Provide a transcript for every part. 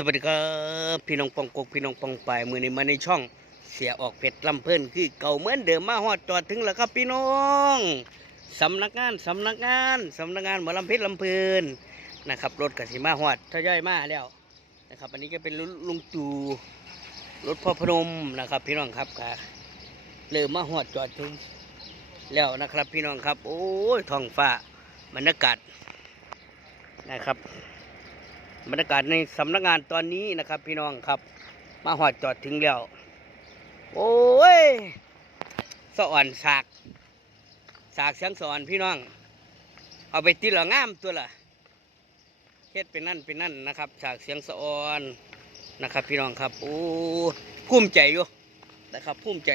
สวัสดีครับพี่น้องปองกกพี่น้องปองปายมือนี้มาในช่องเสียออกเผ็ดลำเพลินคือเก่าเหมือนเดิมมาฮอดจอดถึงแล้วครับพี่น้องสำนักงานสำนักงานสำนักงานหมอลำเพชรลำเพลินนะครับรถกสิมาฮอดทยอยมาแล้วนะครับอันนี้ก็เป็นรถลุงตู่รถพ่อพนมนะครับ พี่น้องครับก็เริ่มมาฮอดจอดถึงแล้วนะครับพี่น้องครับ โอ้ยท้องฟ้าบรรยากาศนะครับ บรรยากาศในสำนักงานตอนนี้นะครับ พี่น้องครับ มาหอดจอดถึงแล้ว โอ้ยสะอ่อนสากสากเสียงสะอ่อนพี่น้อง เอาไปตีหล่องามตัวละเฮ็ดเป็นนั่นเป็นนั่นนะครับสากเสียงสะอ่อนนะครับ พี่น้องครับโอ้ภูมิใจอยู่นะครับภูมิใจ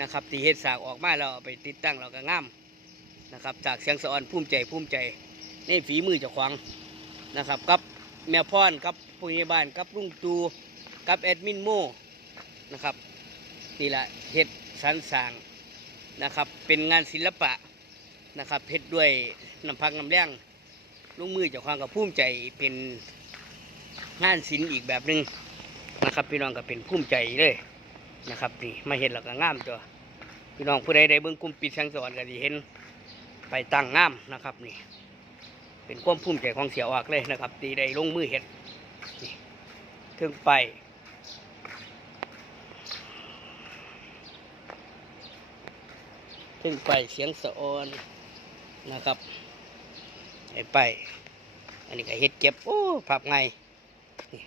นะครับที่เฮ็ดสากออกมาแล้วเอาไปติดตั้งเราก็งามนะครับสากเสียงสะอ่อนภูมิใจภูมิใจนี่ฝีมือเจ้าของนะครับกับ แม่พรกับผู้ใหญ่บ้านกับลุงตูกับแอดมินโมนะครับนี่แหละเฮ็ดสรรสางนะครับ เป็นงานศิลปะนะครับเฮ็ดด้วยน้ำพักน้ำแรงลุงมือเจ้าของกับภูมิใจเป็นงานศิลป์อีกแบบหนึ่งนะครับพี่น้องก็เป็นภูมิใจเลยนะครับนี่มาเห็นแล้วก็งามตัวพี่น้องผู้ใดได้เบิ่งกลุ่มปิดสังสอนก็สิเห็นไปตั้งงามนะครับนี่ เป็นความภูมิใจของเสียออกเลยนะครับตีได้ลงมือเห็ดถึงไปถึงไปเสียงสะออนนะครับไอ้ไป อันนี้ก็เห็ดเก็บ โอ้ผับไงนี่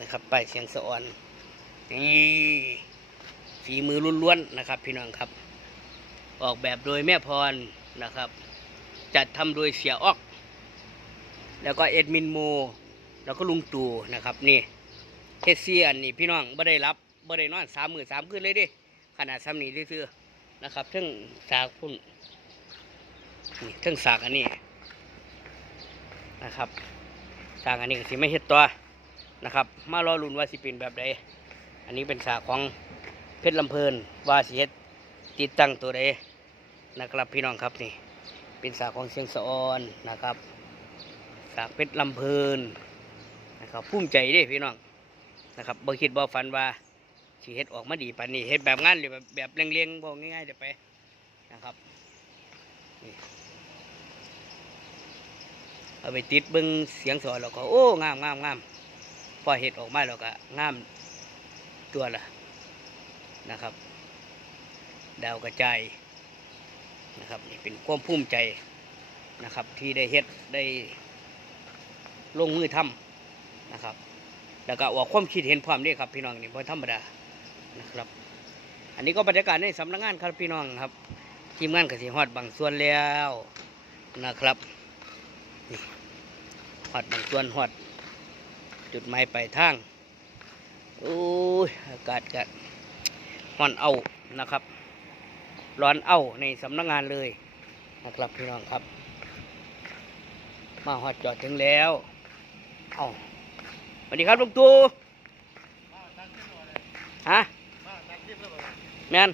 นะครับไปเสียงสะออนนี่ฝีมือล้วนๆนะครับ พี่น้องครับ ออกแบบโดยแม่พรนะครับ จัดทำโดยเสียออก แล้วก็เอ็ดมินโม แล้วก็ลุงตู่นะครับนี่เฮดเซียนนี่พี่น้องบ่ได้รับบ่ได้นอนสามหมือสามคืนเลยดิขนาดซ้ำนี้ซื่อๆนะครับเทั้งสากพุ่นนี่เทั้งสากอันนี้นะครับสากอันนี้ก็สิไม่เฮ็ดตัวนะครับมารอลุ้นว่าสิเป็นแบบใดอันนี้เป็นสากของเพชรลำเพลินว่าสิเฮ็ดติดตั้งตัวใดนะครับพี่น้องครับนี่ เป็นสากของเชียงสะออนนะครับสากเพชรลำเพลินนะครับภูมิใจด้พี่น้องนะครับบ่คิดบ่ฝันว่าสิเฮ็ดออกมาดีปานนี้เฮ็ดแบบงานหรือแบบแบบเลี้ยงๆบ่ง่ายๆเดี๋ยวไปนะครับเอาไปติดเบิ่งเสียงสอนแล้วก็โอ้งามงามงามพอเฮ็ดออกมาแล้วก็งามตัวละนะครับ ดาวกระจาย นะครับนี่เป็นความภูมิใจนะครับที่ได้เฮ็ดได้ลงมือทำนะครับ แล้วก็ออกความคิดเห็นพร้อมเด้ครับพี่น้องนี่เพธรรมดานะครับ อันนี้ก็บรรยากาศในสำนักงานครับพี่น้องครับ ทีมงานกสิฮอดบางส่วนแล้วนะครับฮอดบางส่วนฮอดจุดหมายปลายทางโอ้ยอากาศก็ฮ้อนเอานะครับ ร้อนเอ้าในสำนักงานเลยนะครับพี่น้องครับ มาหอดจอดถึงแล้ว เอ้าสวัสดีครับลุงตู่ฮะแมน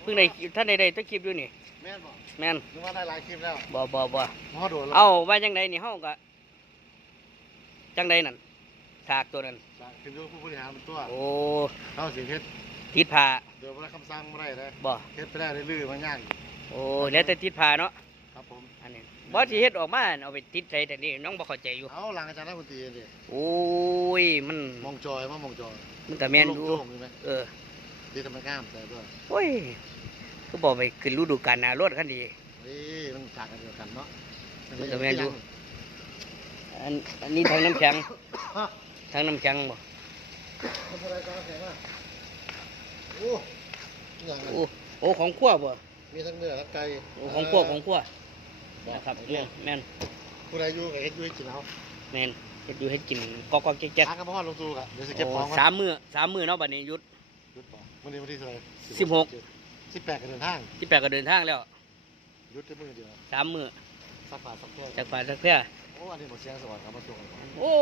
เพิ่งได้ท่านใดๆต้องคลิปอยู่นี่แม่นบอกแมนนึกว่าได้หลายคลิปแล้วบ่บ่บ่หมอโดนแล้วเอ้าว่าจังใดนี่เฮาก็จังใดนั่นฉากตัวนั้นจากคลิปดูผู้บริหารเป็นตัวโอ้ เข้าสิเฮ็ด ติดผ้าเดี๋ยวเวลาคำสั่งไม่ได้เลยบ่เฮ็ดไปได้เรื่อยๆมันยากโอ้แล้วแต่ติดผ้าเนาะครับผมอันนี้บ่ที่เฮ็ดออกมาเอาไปติดใส่แต่นี่น้องบ่เข้าใจอยู่เอาหลังอาจารย์นักดนตรีดิโอ้ยมันมองจอยมามองจอยมันก็แม่นอยู่โล่งๆใช่ไหมเออดีทำไมกล้ามใส่ด้วยโอ้ยก็บอกไปขึ้นฤดูกาลหนารถคันดีนี่มันฉากกันเดียวกันเนาะมันก็แม่นอยู่อันอันนี้ทางน้ำแข็งฮะทางน้ำแข็งบ่ทำ อะไรกันแข็งอะโอ้อย่างนั้นโอ้โอ้ของขั้วบ่มีทั้งเนื้อทั้งไก่โอ้ของขั้วของขั้วนะนะคครัรับบแม่นแม่นผู้ใดอยู่กับเฮ็ดอยู่ให้กินเอาแม่นเฮ็ดอยู่ให้กินกอกๆแจ๊กหากระเพาะลงสู่กะเดี๋ยวจะๆเก็บของโอ้ก่อนสามมื้อสามมื้อเนาะบัดนี้หยุดหยุดป่ะวันนี้วันที่เท่าไหร่สิบหกสิบแปดกันเดินทางที่แปลก็เดินทางแล้วหยุดได้มื้อเดียวสามมื้อสักผ่าสักแก้วจากป่าจากเพื่อโอ้อันนี้หมดเสียงสวรรค์ครับมาส่งกันก่อนโอ้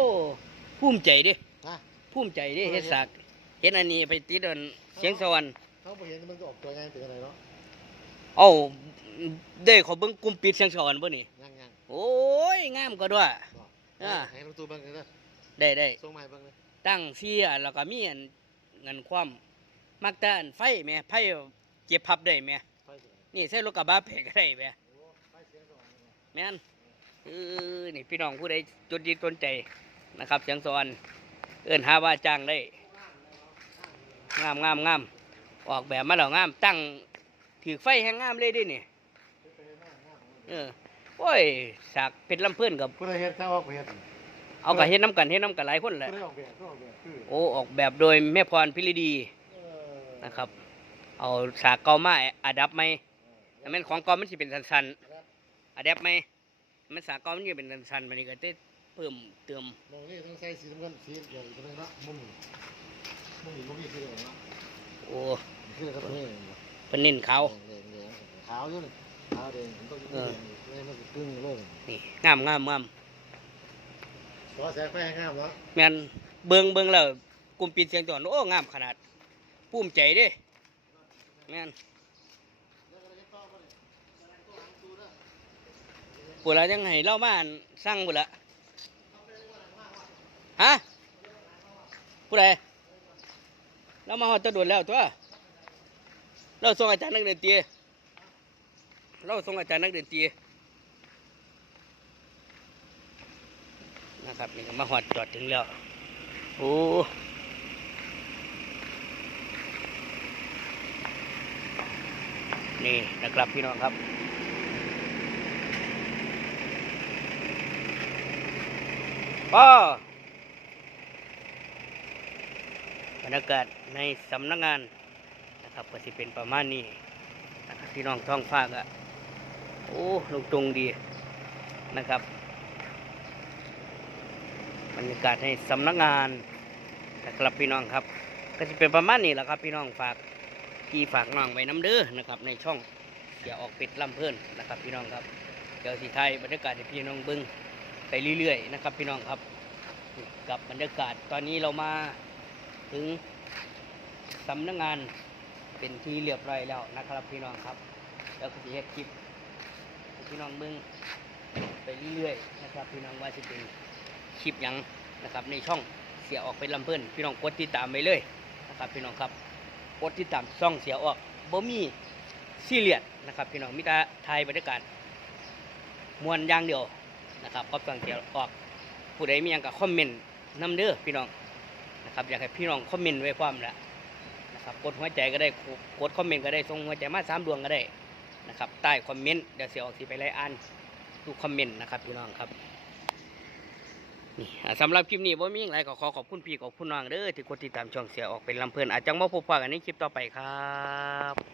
ภูมิใจเดินะภูมิใจเดิเฮ็ดสาก เฮ็ดอันนี้ไปติดเดินเสียงสวรรค์เขาไปเห็นมันก็ออกตัวง่ายเป็นอะไรเนาะเอ้าได้เขาเบิ่งกลุ่มปิดเสียงสวรรค์บ่นี่ง่ายง่ายโอ้ยงามก็ด้วยอ่าให้ลงตัวบ้างเลยนะได้ได้ส่งมาให้เบิ่งเลยตั้งเสียแล้วก็มีอันเงินความมักแต่อันไฟแหม่ไฟเก็บพับได้แหม่ไฟเสียงนี่ใส่รถกระบะไปก็ได้แหม่โอ้ไฟเสียงสว่างเลยนะแม่นเออนี่พี่น้องผู้ใดจดดีต้นใจนะครับเสียงสอนเอิ้นหาว่าจ้างได้ งามงามงามออกแบบมาแล้วงาม ตั้งถือไฟแห้งงามเลยเดินี่ไปเฮ็ดหน้างามเลยเออโอ้ยสากเป็นลำเพื่อนกับผู้ใดเฮ็ดถ้าออกไปเฮ็ดเอากับเฮ็ดน้ำกันเฮ็ดน้ำกันหลายคนแหละผู้ใดออกแบบผู้ออกแบบคือโอ้ออกแบบโดยแม่พรพิรดีเออนะครับ เอาสากเก่ามาอัดับไหมแต่แม่นของเก่ามันสิเป็นสันๆอัดับไหมมันสากเก่ามันจะเป็นสันๆมันนี่ก็จะเพิ่มเติมมองนี่ต้องใส่สีน้ำเงินสีเดียวอีกตัวหนึงเนาะมุม นี้มุมนี้บ่มีสีเดียวเนาะโอ้คือกับตัวนี้เพิ่นเน้นขาวแดงๆขาวอยู่นี่ขาวแดงมันต้องอยู่เออแดงมันสิตึงเลยนี่งามงามงามขอแสงไฟงามเนาะแมนเบิ่งเบิ่งแล้วกลุ่มปิดเสียงตอนโอ้งามขนาดภูมิใจเด้แมนปุระยังให้เล่าบ้านสร้างปุระฮะผู้ใด เรามาฮอดตะโดดแล้วตัว เราส่งอาจารย์นักเรียนตรีเราส่งอาจารย์นักเรียนตรีนะครับนี่ก็มาฮอดจอดถึงแล้ว โอ้นี่นะครับพี่น้องครับก็บ รรยากาศในสำนักงานนะครับก็สิเป็นประมาณนี้นะครับพี่น้องท้องฟ้าก็โอ้ลงตรงดีนะครับบรรยากาศในสำนักงานนะครับพี่น้องครับ ก็จะเป็นประมาณนี้แหละครับ พี่น้องฝากพี่ฝากน้องไว้น้ำเด้อนะครับ ในช่องเสียออกเป็ดลำเพื่อนนะครับ พี่น้องครับเดี๋ยวสิไทยบรรยากาศให้พี่น้องเบิ้งไปเรื่อยๆนะครับ พี่น้องครับกับบรรยากาศตอนนี้เรามา ถึงสำนักงานเป็นที่เรียบร้อยแล้วนะครับพี่น้องครับ แล้วก็จะเฮ็ดคลิปพี่น้องเบิ่งไปเรื่อยๆนะครับ พี่น้องว่าจะเป็นคลิปยังนะครับ ในช่องเสียออกเป็นลำเพิ่นพี่น้องกดติดตามไปเลยนะครับ พี่น้องครับกดติดตามช่องเสียออกบ่มีซีเรียสนะครับ พี่น้องมีแต่ถ่ายบรรยากาศมวนอย่างเดียวนะครับก็ต้องเสียออกผู้ใดมีหยังกับคอมเมนต์นำเด้อพี่น้อง นะครับอยากให้พี่น้องคอมเมนต์ไว้ความละนะครับกดหัวใจก็ได้กดคอมเมนต์ก็ได้ส่งหัวใจมาสามดวงก็ได้นะครับใต้คอมเมนต์เดี๋ยวเสียออกสิไปไล่อ่านทุกคอมเมนต์นะครับพี่น้องครับนี่สำหรับคลิปนี้ว่ามีอย่างไรก็ขอขอบคุณพี่ขอบคุณน้องเด้อที่กดติดตามช่องเสียออกเป็นลำเพลินอาจจะมาพบกันในคลิปต่อไปครับ